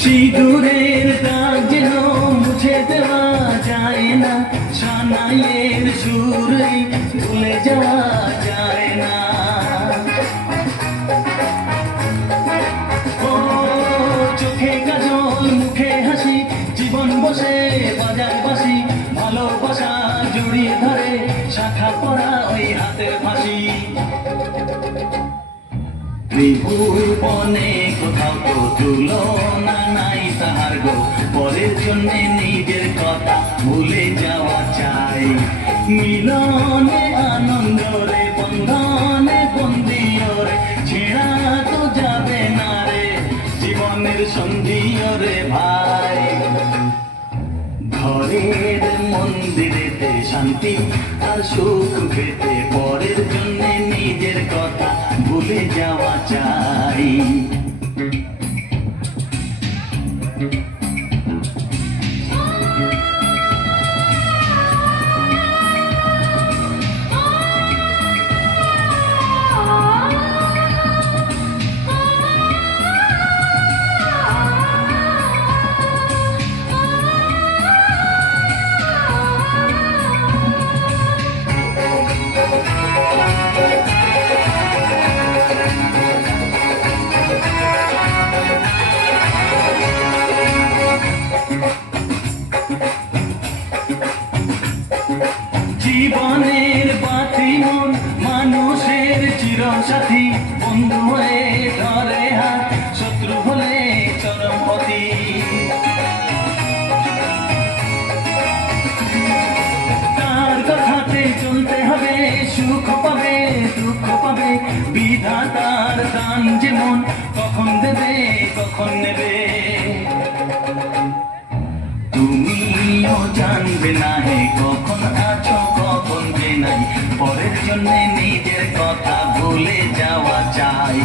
সিঁদুরের দাগ যেন মুছে দেওয়া যায় না, সানাইয়ের সুরই ভুলে যাওয়া যায় না। ও চোখে কাজল মুখে হাসি, জীবন বসে বাজার বাসি, ভালোবাসা জড়িয়ে ধরে শাখা পড়া ওই হাতের ফাঁসি। ত্রিভুবনে কোথাও তো তুলনা নাই তাহার গো, পরের জন্যে নিজের কথা ভুলে যাওয়া চাই। মিলনে আনন্দ রে, বন্ধনে বন্দি রে, ছেঁড়া তো যাবে না রে জীবনের সন্ধি রে ভাই। ঘরের মন্দিরেতে শান্তি আর সুখ পেতে পরের জন্যে নিজের কথা ভুলে যাওয়া চাই। জীবনের বাতি মন মানুষের চিরসাথী, বন্ধু হয়ে ধরে হাত, শত্রু হলে চরমপতি। তার কথাতে চলতে হবে, সুখ পাবে দুঃখ পাবে, বিধাতার দান যেমন কখন দেবে কখন নেবে। তুমিও জানবে না হে কখন আছো কখন যে নাই, পরের জন্য নিজের কথা ভুলে যাওয়া চাই।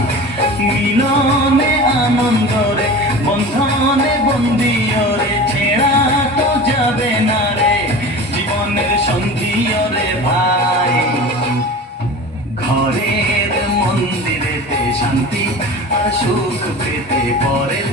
মিলনে আনন্দ রে, বন্ধনে বন্দি রে, ছেঁড়া তো যাবে না রে জীবনের সন্ধি রে ভাই। ঘরের মন্দিরেতে শান্তি আর সুখ পেতে পরের